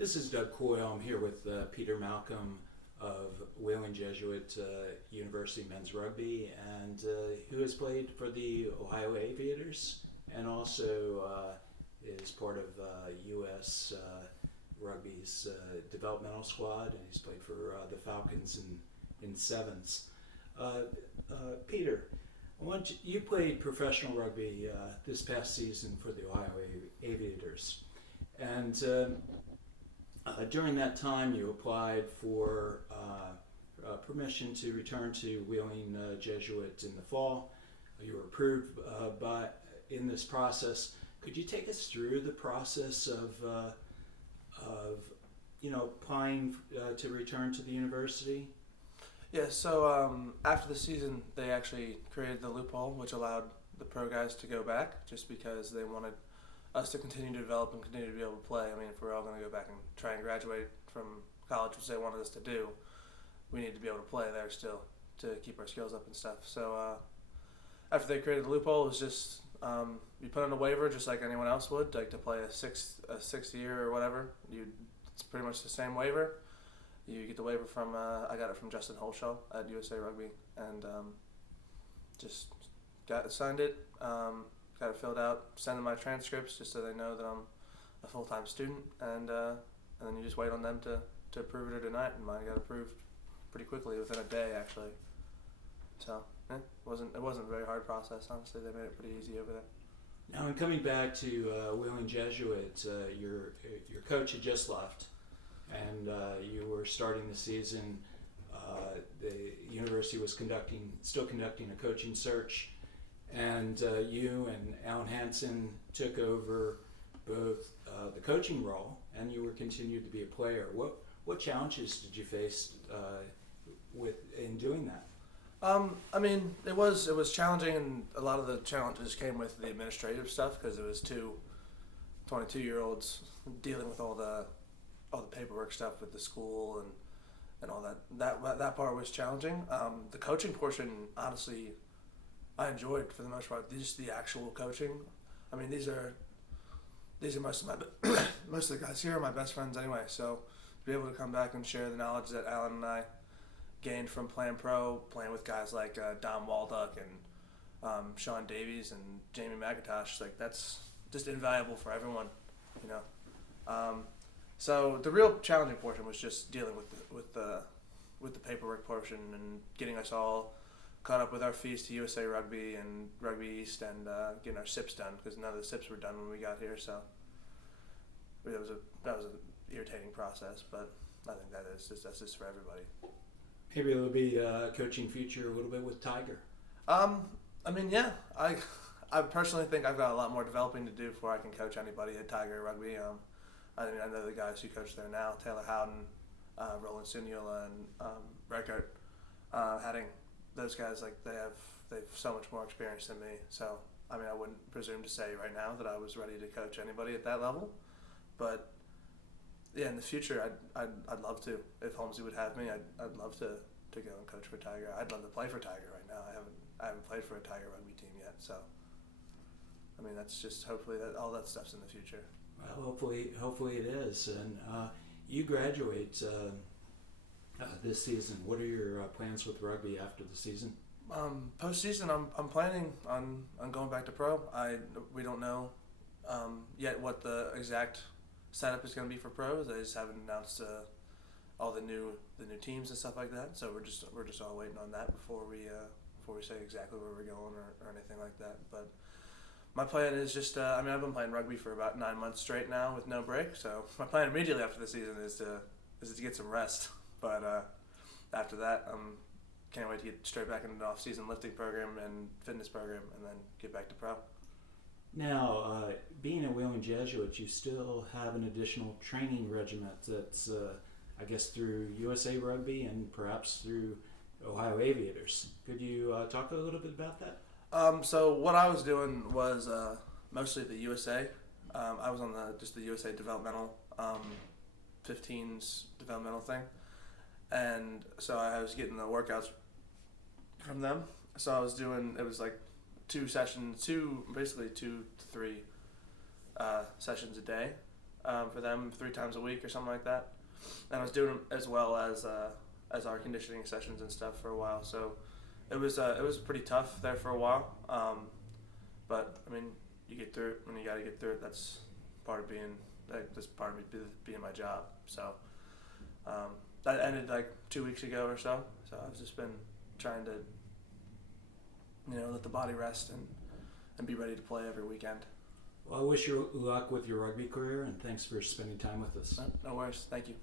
This is Doug Coyle. I'm here with Peter Malcolm of Wheeling Jesuit University Men's Rugby, and who has played for the Ohio Aviators and also is part of U.S. Rugby's developmental squad, and he's played for the Falcons in sevens. Peter, you played professional rugby this past season for the Ohio Aviators, and during that time, you applied for permission to return to Wheeling Jesuit in the fall. You were approved in this process. Could you take us through the process of applying to return to the university? Yeah, so after the season, they actually created the loophole, which allowed the pro guys to go back, just because they wanted us to continue to develop and continue to be able to play. I mean, if we're all going to go back and try and graduate from college, which they wanted us to do, we need to be able to play there still to keep our skills up and stuff. So after they created the loophole, it was just you put in a waiver just like anyone else would, like to play a sixth year or whatever. It's pretty much the same waiver. You get the waiver from I got it from Justin Holshaw at USA Rugby, and just signed it. Got it filled out, send them my transcripts just so they know that I'm a full-time student, and then you just wait on them to approve it or deny it, and mine got approved pretty quickly, within a day actually. So it wasn't a very hard process, honestly. They made it pretty easy over there. Now, in coming back to Wheeling Jesuit, your coach had just left, and you were starting the season. The university was still conducting a coaching search. And you and Alan Hansen took over both the coaching role, and you were continued to be a player. What challenges did you face in doing that? I mean, it was challenging, and a lot of the challenges came with the administrative stuff, because it was two 22-year-olds dealing with all the paperwork stuff with the school and all that. That part was challenging. The coaching portion, honestly, I enjoyed for the most part. Just the actual coaching. I mean, these are most of the guys here are my best friends anyway. So to be able to come back and share the knowledge that Alan and I gained from playing pro, playing with guys like Dom Walduck and Sean Davies and Jamie McIntosh, like that's just invaluable for everyone, you know. So the real challenging portion was just dealing with the paperwork portion and getting us all caught up with our fees to USA Rugby and Rugby East, and getting our SIPs done, because none of the SIPs were done when we got here. So that was an irritating process, but I think that's just for everybody. Maybe it'll be a coaching future a little bit with Tiger. I mean, yeah, I personally think I've got a lot more developing to do before I can coach anybody at Tiger Rugby. I know the guys who coach there now: Taylor Howden, Roland Sunula, and Reichert Hadding. Those guys, like they've so much more experience than me. So I mean, I wouldn't presume to say right now that I was ready to coach anybody at that level, but yeah, in the future, I'd love to. If Holmesy would have me, I'd love to go and coach for Tiger. I'd love to play for Tiger right now. I haven't played for a Tiger Rugby team yet, so I mean, that's just hopefully that all that stuff's in the future. Well, hopefully it is. And you graduate this season. What are your plans with rugby after the season? Postseason, I'm planning on going back to pro. We don't know yet what the exact setup is going to be for pros. They just haven't announced all the new teams and stuff like that. So we're just all waiting on that before we say exactly where we're going or anything like that. But my plan is just I mean, I've been playing rugby for about 9 months straight now with no break. So my plan immediately after the season is to get some rest. But after that, can't wait to get straight back into the off-season lifting program and fitness program, and then get back to pro. Now, being a Wheeling Jesuit, you still have an additional training regiment that's, I guess, through USA Rugby and perhaps through Ohio Aviators. Could you talk a little bit about that? So what I was doing was mostly the USA. I was on the USA developmental 15s developmental thing. And so I was getting the workouts from them. So I was doing, it was like basically 2 to 3 sessions a day. for them 3 times a week or something like that. And I was doing them as well as our conditioning sessions and stuff for a while. So it was pretty tough there for a while. But I mean, you get through it when you got to get through it. That's part of being my job. So that ended like 2 weeks ago or so. So I've just been trying to, let the body rest and be ready to play every weekend. Well, I wish you luck with your rugby career, and thanks for spending time with us. No worries. Thank you.